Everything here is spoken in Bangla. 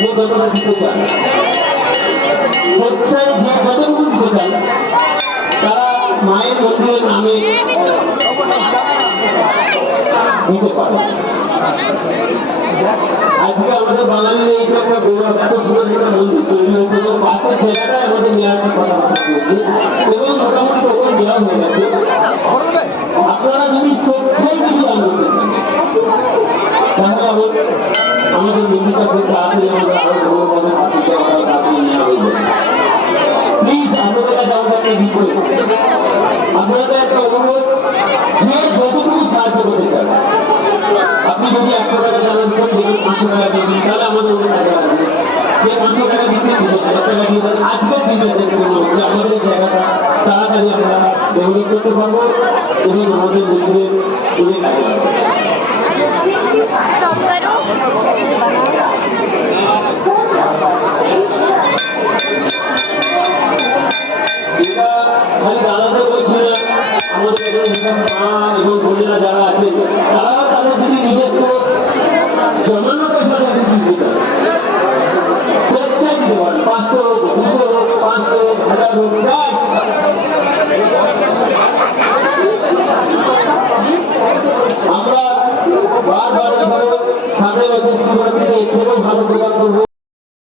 যে যতটা দিতে চান, স্বেচ্ছায় যে যতটুকু দিতে চান, তারা মায়ের মন্দিরের নামে দিতে পারে। আজকে আমাদের বাঙালির এইটা একটা গৌরব, এত সুন্দর একটা মন্দির তৈরি হয়েছে এবং পাশের জায়গাটায় আমাদের নেওয়ার কথাবার্তা চলছে এবং মোটামুটি ওপর দেওয়া হয়ে গেছে। আপনারা যদি স্বেচ্ছায় কিছু দান করতে চান, তাহলে আমাদের মন্দিরটা খুব তাড়াতাড়ি আমরা আরো গৌরবের পাশে তাড়াতাড়ি নেওয়া হয়ে যাবে। প্লিজ আপনাদের কাছে আমাদের একটা রিকোয়েস্ট, আপনাদের একটা অনুরোধ, যে যতটুকু সাহায্য করতে চান, আপনি যদি 100 টাকা জানান, 500 টাকা দেবেন, তাহলে আমাদের অন্য টাকা লাগবে। যে 500 টাকা দিতে আজকে বিজনেসের জন্য যে আমাদের জায়গাটা তাড়াতাড়ি আমরা ডেভেলপ করতে পারবো এবং আমাদের মন্দিরের কাজে লাগবে। এটা খালি দাদাদের বলছি না, আমাদের মা এবং বোনেরা যারা আছে তারাও তাদের যদি নিজস্ব জমানো পয়সা দিতে পারে, স্বেচ্ছায় দিতে পারে, 500 হোক, 200 হোক, 500 হোক, 1000 হোক, আমরা বারবার সামনে বছর শিবরাত্রিতে এর থেকেও ভালো